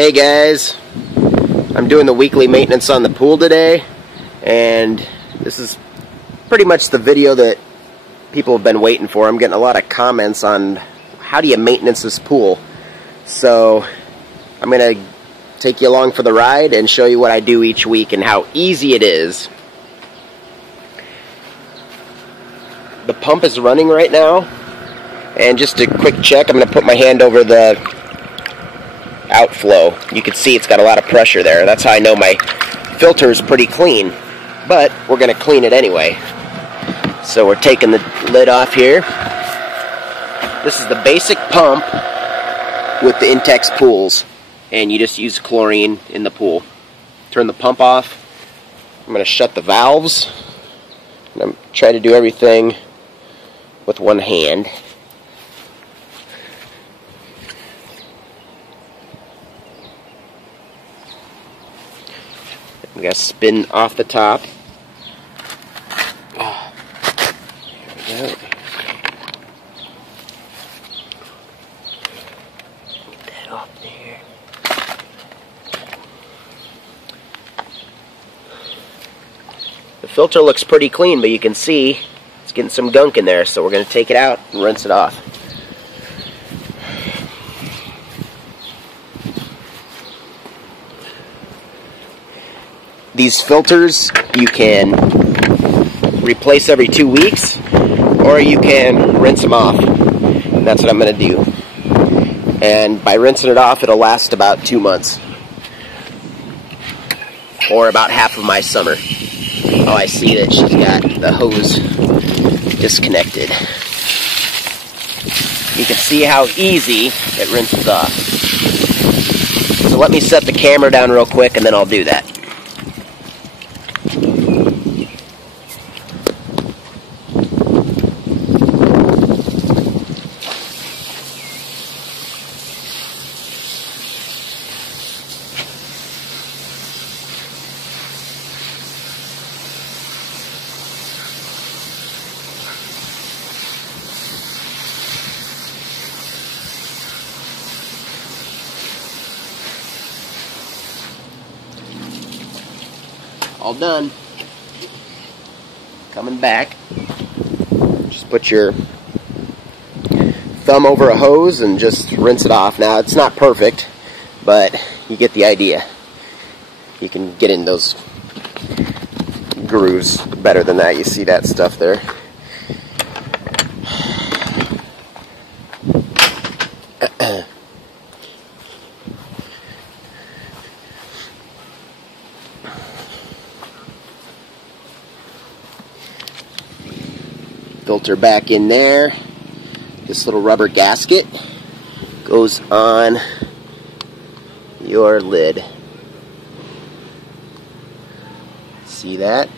Hey guys, I'm doing the weekly maintenance on the pool today, and this is pretty much the video that people have been waiting for. I'm getting a lot of comments on how do you maintenance this pool. So I'm going to take you along for the ride and show you what I do each week and how easy it is. The pump is running right now, and just a quick check, I'm going to put my hand over the outflow. You can see it's got a lot of pressure there. That's how I know my filter is pretty clean, but we're going to clean it anyway. So we're taking the lid off here. This is the basic pump with the Intex Pools, and you just use chlorine in the pool. Turn the pump off. I'm going to shut the valves, and I'm trying to do everything with one hand. We got to spin off the top. Oh, there we go. Get that off there. The filter looks pretty clean, but you can see it's getting some gunk in there, so we're going to take it out and rinse it off. These filters you can replace every 2 weeks, or you can rinse them off. And that's what I'm going to do. And by rinsing it off, it'll last about 2 months. Or about half of my summer. Oh, I see that she's got the hose disconnected. You can see how easy it rinses off. So let me set the camera down real quick and then I'll do that. All done. Coming back. Just put your thumb over a hose and just rinse it off. Now, it's not perfect, but you get the idea. You can get in those grooves better than that. You see that stuff there. Filter back in there. This little rubber gasket goes on your lid. See that?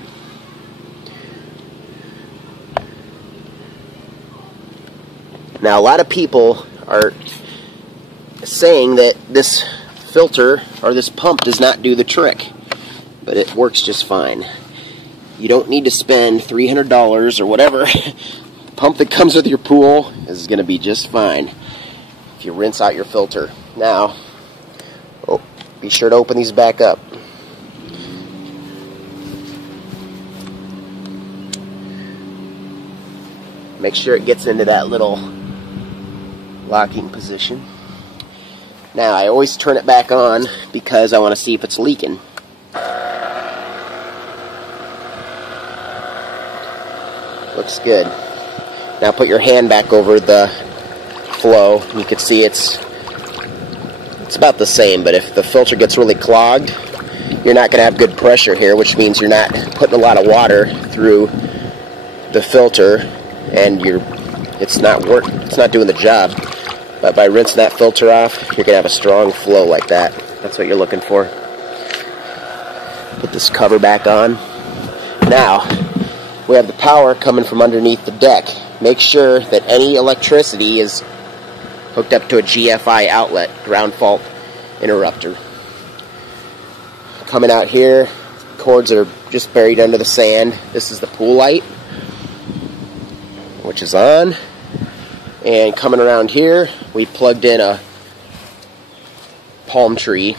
Now, a lot of people are saying that this filter or this pump does not do the trick, but it works just fine. You don't need to spend $300 or whatever. The pump that comes with your pool is going to be just fine if you rinse out your filter. Now, be sure to open these back up. Make sure it gets into that little locking position. Now, I always turn it back on because I want to see if it's leaking. Looks good. Now put your hand back over the flow. You can see it's about the same, but if the filter gets really clogged, you're not going to have good pressure here, which means you're not putting a lot of water through the filter, and it's not doing the job. But by rinsing that filter off, you're going to have a strong flow like that. That's what you're looking for. Put this cover back on. Now, we have the power coming from underneath the deck. Make sure that any electricity is hooked up to a GFI outlet, ground fault interrupter. Coming out here, cords are just buried under the sand. This is the pool light, which is on. And coming around here, we plugged in a palm tree,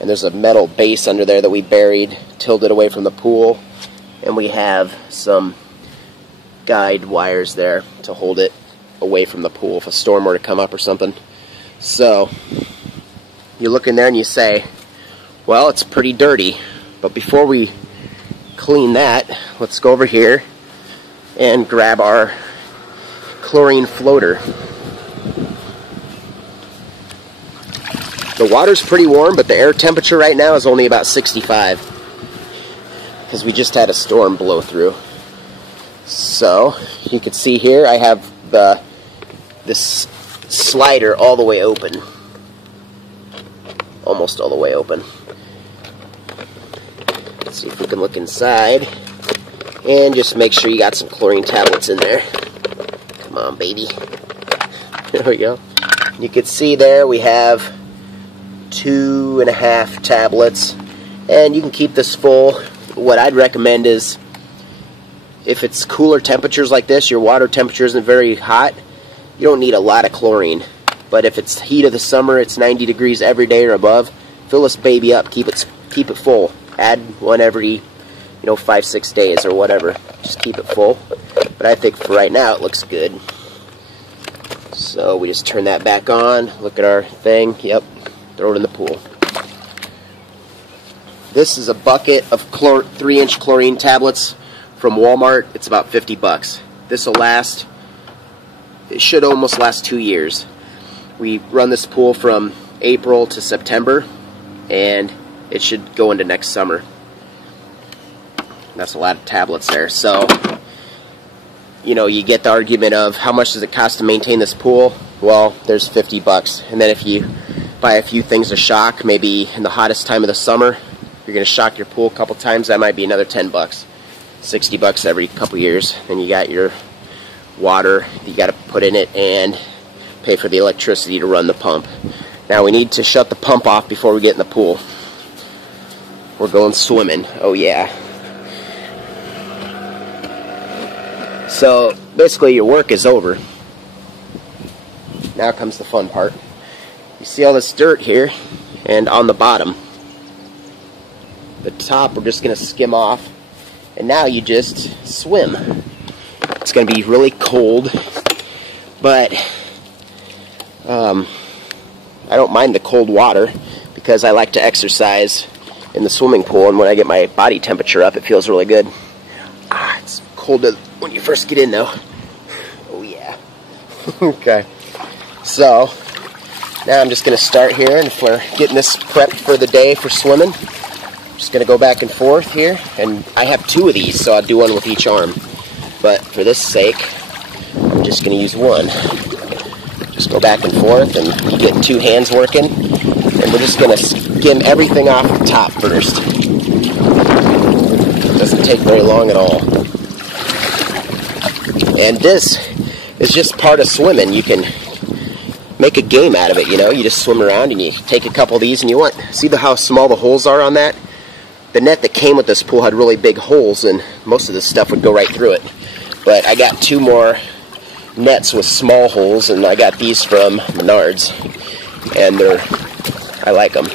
and there's a metal base under there that we buried, tilted away from the pool, and we have some guide wires there to hold it away from the pool if a storm were to come up or something. So you look in there and you say, well, it's pretty dirty, but before we clean that, let's go over here and grab our chlorine floater. The water's pretty warm, but the air temperature right now is only about 65 because we just had a storm blow through. So you can see here I have this slider all the way open, almost all the way open. Let's see if we can look inside and just make sure you got some chlorine tablets in there. Come on, baby. There we go. You can see there we have 2.5 tablets, and you can keep this full. What I'd recommend is, if it's cooler temperatures like this, your water temperature isn't very hot, you don't need a lot of chlorine. But if it's heat of the summer, it's 90 degrees every day or above, fill this baby up, keep it full. Add one every 5-6 days or whatever. Just keep it full. But I think for right now it looks good. So we just turn that back on, look at our thing, yep, throw it in the pool. This is a bucket of 3-inch chlorine tablets from Walmart. It's about 50 bucks. This will last, it should almost last 2 years. We run this pool from April to September, and it should go into next summer. That's a lot of tablets there. So, you get the argument of how much does it cost to maintain this pool? Well, there's 50 bucks. And then if you buy a few things to shock, maybe in the hottest time of the summer, you're going to shock your pool a couple times, that might be another 10 bucks. 60 bucks every couple years. Then you got your water that you got to put in it and pay for the electricity to run the pump. Now we need to shut the pump off before we get in the pool. We're going swimming. Oh yeah. So basically your work is over. Now comes the fun part. You see all this dirt here, and on the bottom. The top we're just going to skim off, and now you just swim. It's going to be really cold, but I don't mind the cold water because I like to exercise in the swimming pool, and when I get my body temperature up, it feels really good. It's cold when you first get in though. Oh yeah. Okay. So now I'm just going to start here, and if we're getting this prepped for the day for swimming, I'm just going to go back and forth here, and I have 2 of these, so I'll do one with each arm. But for this sake, I'm just going to use one. Just go back and forth, and you get 2 hands working, and we're just going to skim everything off the top first. It doesn't take very long at all. And this is just part of swimming. You can make a game out of it, You just swim around and you take a couple of these, and see how small the holes are on that? The net that came with this pool had really big holes, and most of this stuff would go right through it. But I got 2 more nets with small holes, and I got these from Menards, and I like them.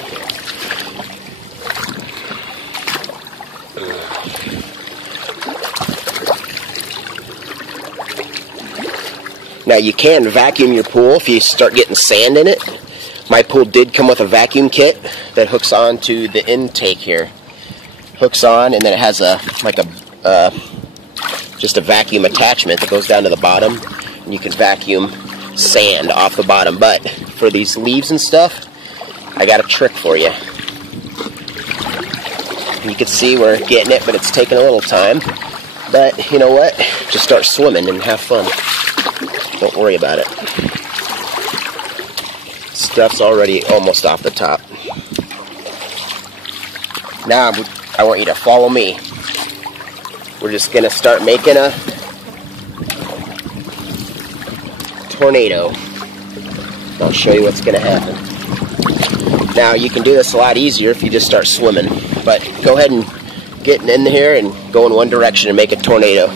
Now you can vacuum your pool if you start getting sand in it. My pool did come with a vacuum kit that hooks on to the intake here. Hooks on, and then it has just a vacuum attachment that goes down to the bottom, and you can vacuum sand off the bottom. But for these leaves and stuff, I got a trick for you. You can see we're getting it, but it's taking a little time. But you know what? Just start swimming and have fun. Don't worry about it. Stuff's already almost off the top. Now I want you to follow me. We're just going to start making a tornado. I'll show you what's going to happen. Now you can do this a lot easier if you just start swimming. But go ahead and get in here and go in one direction and make a tornado.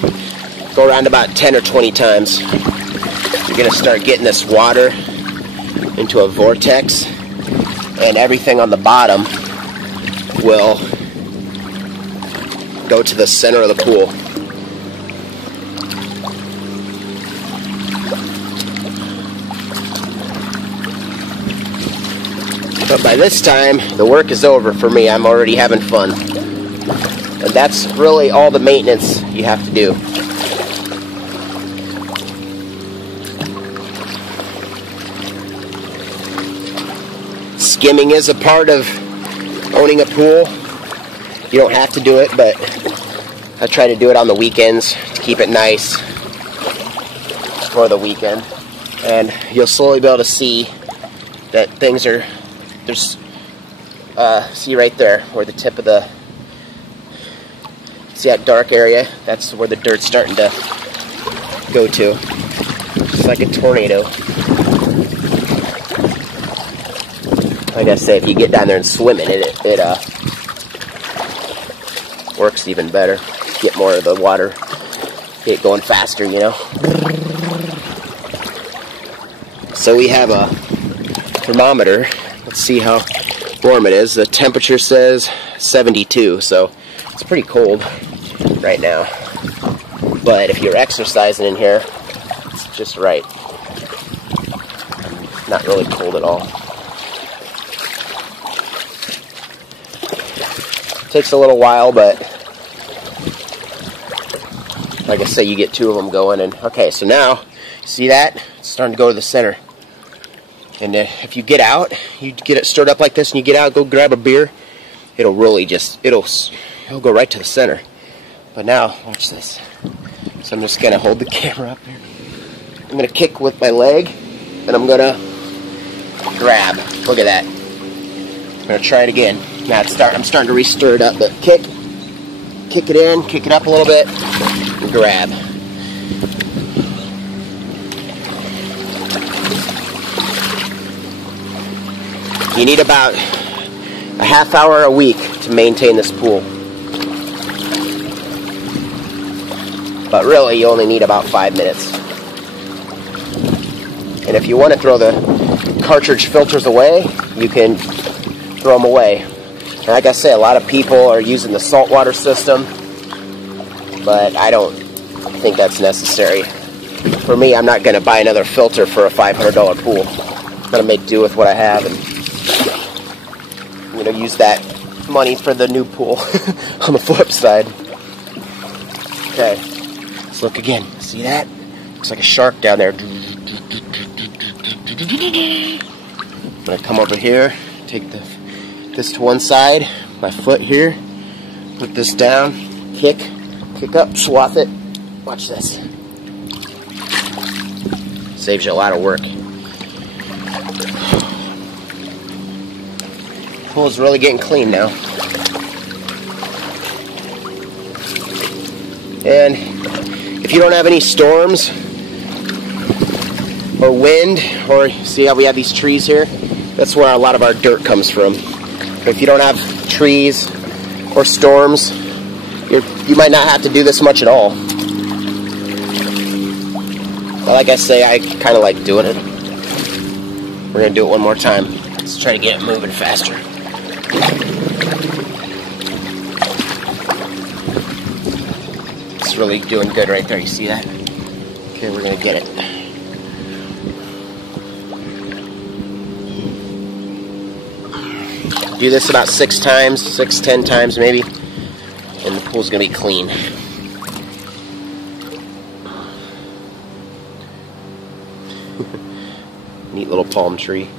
Go around about 10 or 20 times. You're going to start getting this water into a vortex, and everything on the bottom will go to the center of the pool. But by this time, the work is over for me. I'm already having fun. And that's really all the maintenance you have to do. Skimming is a part of owning a pool. You don't have to do it, but I try to do it on the weekends to keep it nice for the weekend. And you'll slowly be able to see that things are, there's, see right there where the tip of the, see that dark area? That's where the dirt's starting to go to. It's like a tornado. Like I say, if you get down there and swim in it, it works even better. Get more of the water, get it going faster, you know. So we have a thermometer. Let's see how warm it is. The temperature says 72, so it's pretty cold right now. But if you're exercising in here, it's just right. Not really cold at all. Takes a little while, but like I say, you get two of them going. And okay, so now see that it's starting to go to the center. And if you get out, you get it stirred up like this, and you get out, go grab a beer, it'll really just it'll go right to the center. But now watch this. So I'm just gonna hold the camera up here. I'm gonna kick with my leg, and I'm gonna grab. Look at that. I'm gonna try it again. Now I'm starting to re-stir it up, but kick it in, kick it up a little bit, and grab. You need about a half hour a week to maintain this pool. But really, you only need about 5 minutes. And if you want to throw the cartridge filters away, you can throw them away. And like I say, a lot of people are using the saltwater system, but I don't think that's necessary. For me, I'm not going to buy another filter for a $500 pool. I'm going to make do with what I have, and I'm going to use that money for the new pool on the flip side. Okay, let's look again. See that? Looks like a shark down there. I'm going to come over here, take this to one side, my foot here, put this down, kick up, swath it. Watch this. Saves you a lot of work. Pool is really getting clean now. And if you don't have any storms or wind, or see how we have these trees here? That's where a lot of our dirt comes from. If you don't have trees or storms, you might not have to do this much at all. But like I say, I kind of like doing it. We're going to do it one more time. Let's try to get it moving faster. It's really doing good right there. You see that? Okay, we're going to get it. Do this about 6 times, 10 times maybe, and the pool's going to be clean. Neat little palm tree.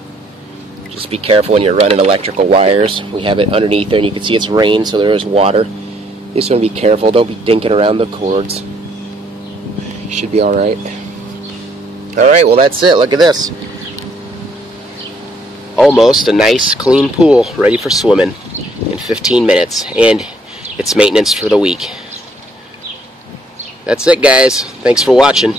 Just be careful when you're running electrical wires. We have it underneath there, and you can see it's rain, so there is water. You just want to be careful. Don't be dinking around the cords. You should be alright. Alright, well that's it. Look at this. Almost a nice clean pool ready for swimming in 15 minutes, and it's maintenance for the week. That's it, guys. Thanks for watching.